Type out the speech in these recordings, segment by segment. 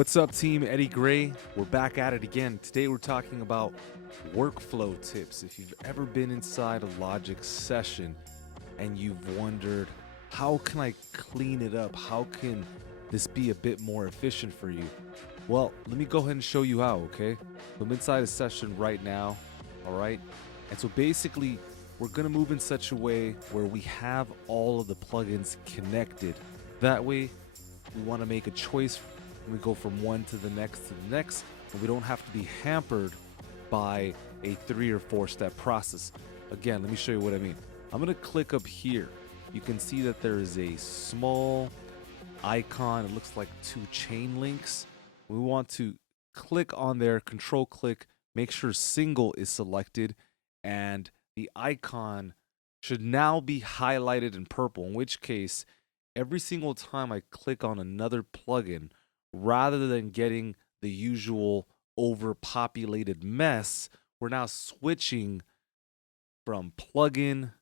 What's up, team? Eddie Gray. We're back at it again. Today we're talking about workflow tips. If you've ever been inside a Logic session and you've wondered, how can I clean it up? How can this be a bit more efficient for you? Well, let me go ahead and show you how, okay? I'm inside a session right now, all right? And so basically, we're gonna move in such a way where we have all of the plugins connected. That way, we wanna make a choice. We go from one to the next, and we don't have to be hampered by a 3 or 4 step process. Again, let me show you what I mean. I'm gonna click up here. You can see that there is a small icon. It looks like 2 chain links. We want to click on there, control click, make sure single is selected, and the icon should now be highlighted in purple, in which case every single time I click on another plugin, rather than getting the usual overpopulated mess, we're now switching from plugin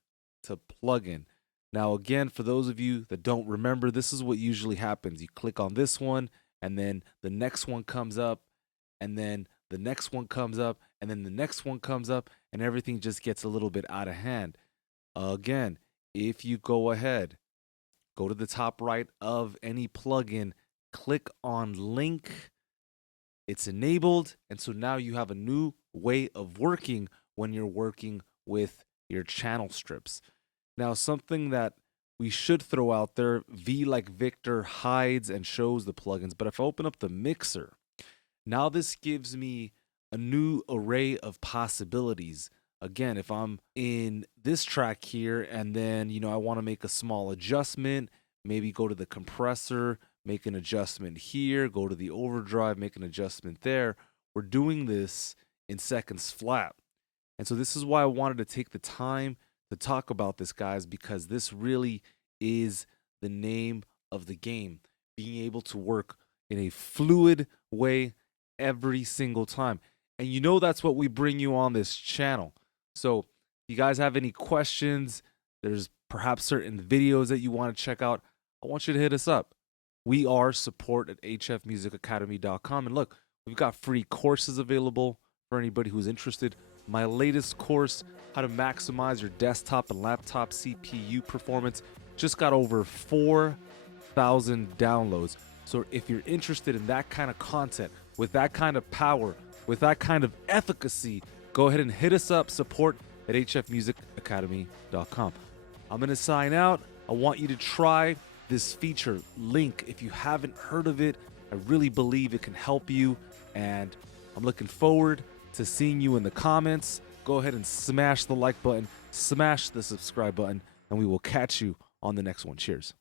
to plugin. Now, again, for those of you that don't remember, this is what usually happens. You click on this one, and then the next one comes up, and then the next one comes up, and then the next one comes up, and everything just gets a little bit out of hand. Again, if you go ahead, go to the top right of any plugin, click on link, it's enabled, and so now you have a new way of working when you're working with your channel strips. Now, something that we should throw out there, V like Victor hides and shows the plugins, but if I open up the mixer, now this gives me a new array of possibilities. Again, if I'm in this track here and then, I want to make a small adjustment, maybe go to the compressor, make an adjustment here, go to the overdrive, make an adjustment there. We're doing this in seconds flat. And so this is why I wanted to take the time to talk about this, guys, because this really is the name of the game. Being able to work in a fluid way every single time. And that's what we bring you on this channel. So if you guys have any questions, there's perhaps certain videos that you want to check out, I want you to hit us up. We are support at hfmusicacademy.com. And look, we've got free courses available for anybody who's interested. My latest course, how to maximize your desktop and laptop CPU performance, just got over 4,000 downloads. So if you're interested in that kind of content, with that kind of power, with that kind of efficacy, go ahead and hit us up, support at hfmusicacademy.com. I'm going to sign out. I want you to try this feature, Link. If you haven't heard of it, I really believe it can help you, and I'm looking forward to seeing you in the comments. Go ahead and smash the like button, smash the subscribe button, and we will catch you on the next one. Cheers.